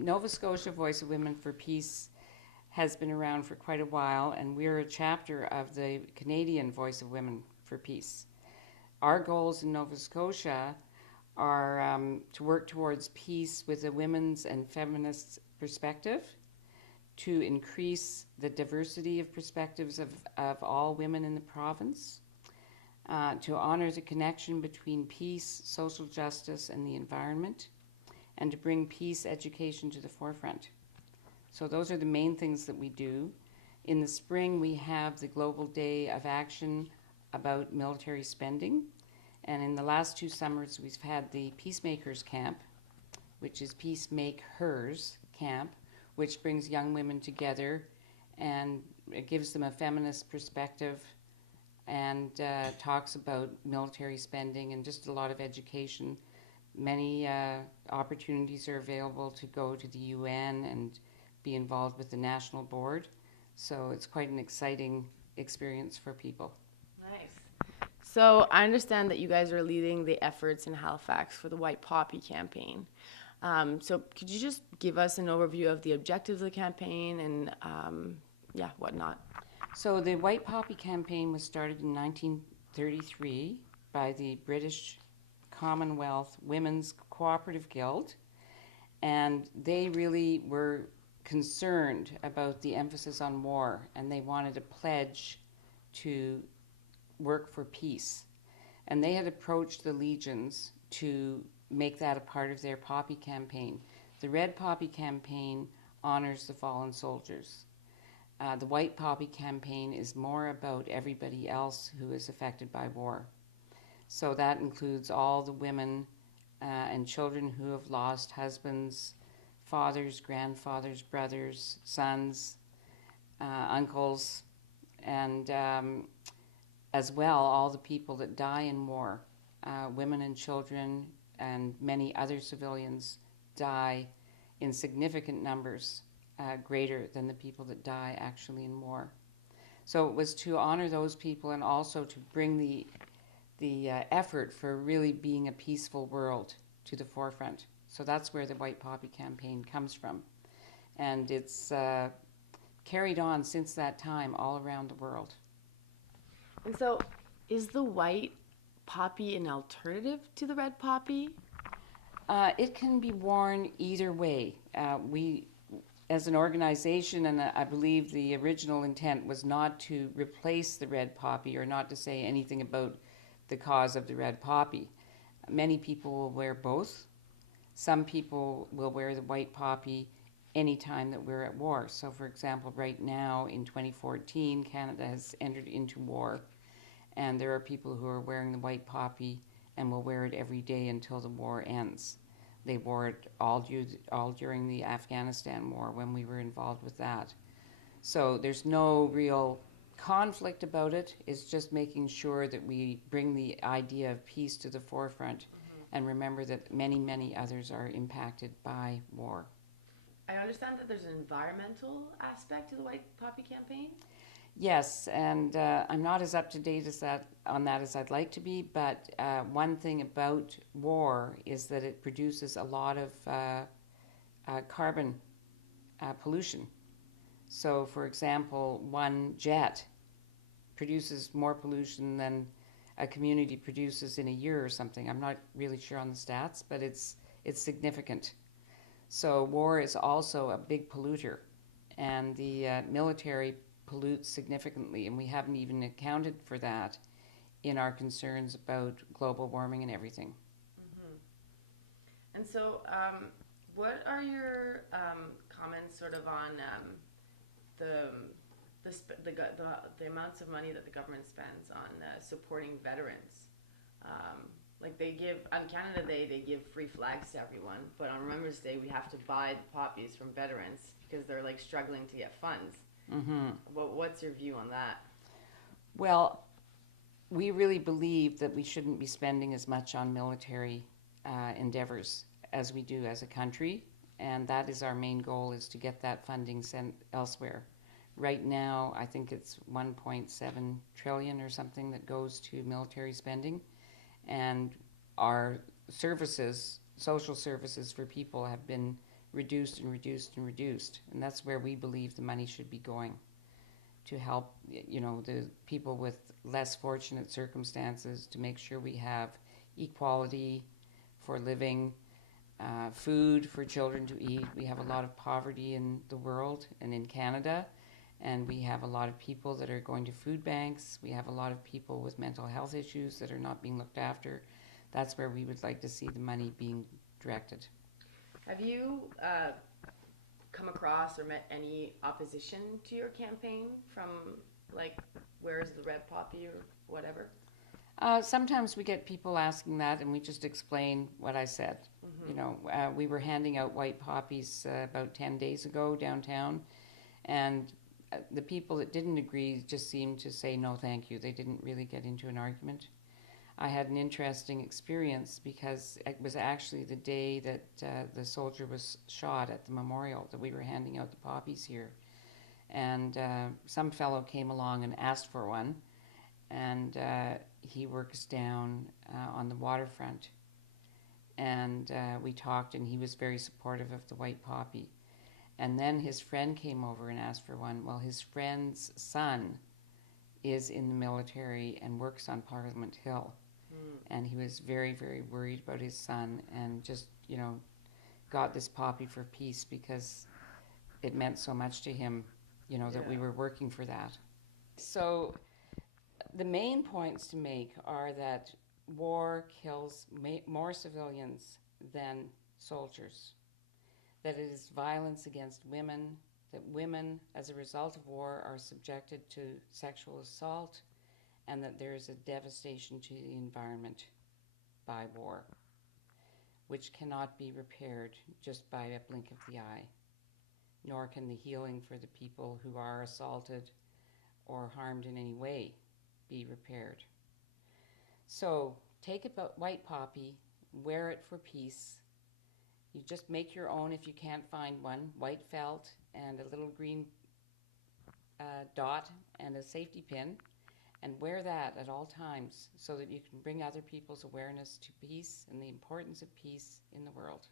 Nova Scotia Voice of Women for Peace has been around for quite a while, and we're a chapter of the Canadian Voice of Women for Peace. Our goals in Nova Scotia are to work towards peace with a women's and feminist perspective, to increase the diversity of perspectives of all women in the province, to honor the connection between peace, social justice, and the environment, and to bring peace education to the forefront. So those are the main things that we do. In the spring, we have the Global Day of Action about military spending. And in the last 2 summers, we've had the Peacemakers Camp, which is Peacemakers Camp, which brings young women together and it gives them a feminist perspective and talks about military spending and just a lot of education. Many opportunities are available to go to the UN and be involved with the national board. So it's quite an exciting experience for people. Nice. So I understand that you guys are leading the efforts in Halifax for the White Poppy campaign. So could you just give us an overview of the objectives of the campaign and whatnot? So the White Poppy campaign was started in 1933 by the British Commonwealth Women's Cooperative Guild, and they really were concerned about the emphasis on war, and they wanted a pledge to work for peace. And they had approached the Legions to make that a part of their poppy campaign. The Red Poppy campaign honors the fallen soldiers. The White Poppy campaign is more about everybody else who is affected by war. So that includes all the women and children who have lost husbands, fathers, grandfathers, brothers, sons, uncles, and as well all the people that die in war. Women and children and many other civilians die in significant numbers, greater than the people that die actually in war. So it was to honor those people and also to bring the effort for really being a peaceful world to the forefront. So that's where the White Poppy campaign comes from. And it's carried on since that time all around the world. And so is the white poppy an alternative to the red poppy? It can be worn either way. We, as an organization, and I believe the original intent was not to replace the red poppy or not to say anything about the cause of the red poppy. Many people will wear both. Some people will wear the white poppy anytime that we're at war. So for example, right now in 2014, Canada has entered into war, and there are people who are wearing the white poppy and will wear it every day until the war ends. They wore it all during the Afghanistan war when we were involved with that. So there's no real conflict about it. It's just making sure that we bring the idea of peace to the forefront and remember that many, many others are impacted by war. I understand that there's an environmental aspect to the White Poppy campaign. Yes, and I'm not as up to date on that as I'd like to be, but one thing about war is that it produces a lot of carbon pollution. So, for example, one jet produces more pollution than a community produces in a year or something. I'm not really sure on the stats, but it's significant. So war is also a big polluter, and the military pollutes significantly, and we haven't even accounted for that in our concerns about global warming and everything. And so what are your comments sort of on the amounts of money that the government spends on supporting veterans? Like they give, on Canada Day, they give free flags to everyone, but on Remembrance Day, we have to buy the poppies from veterans because they're like struggling to get funds. What's your view on that? Well, we really believe that we shouldn't be spending as much on military endeavors as we do as a country, and that is our main goal, is to get that funding sent elsewhere. Right now, I think it's 1.7 trillion or something that goes to military spending, and our services, social services for people, have been reduced and reduced and reduced. And that's where we believe the money should be going, to help, the people with less fortunate circumstances, to make sure we have equality for living, food for children to eat. We have a lot of poverty in the world and in Canada, and we have a lot of people that are going to food banks. We have a lot of people with mental health issues that are not being looked after. That's where we would like to see the money being directed. Have you come across or met any opposition to your campaign from, like, where's the red poppy or whatever? Sometimes we get people asking that, and we just explain what I said. Mm-hmm. We were handing out white poppies about 10 days ago downtown, and the people that didn't agree just seemed to say no thank you. They didn't really get into an argument. I had an interesting experience because it was actually the day that the soldier was shot at the memorial that we were handing out the poppies here. And some fellow came along and asked for one, and he works down on the waterfront. And we talked, and he was very supportive of the white poppy. And then his friend came over and asked for one. Well, his friend's son is in the military and works on Parliament Hill. And he was very, very worried about his son, and just, got this poppy for peace because it meant so much to him, that we were working for that. So the main points to make are that war kills more civilians than soldiers, that it is violence against women, that women, as a result of war, are subjected to sexual assault, and that there is a devastation to the environment by war, which cannot be repaired just by a blink of the eye, nor can the healing for the people who are assaulted or harmed in any way be repaired. So take a white poppy, wear it for peace. You just make your own if you can't find one, white felt and a little green dot and a safety pin, and wear that at all times so that you can bring other people's awareness to peace and the importance of peace in the world.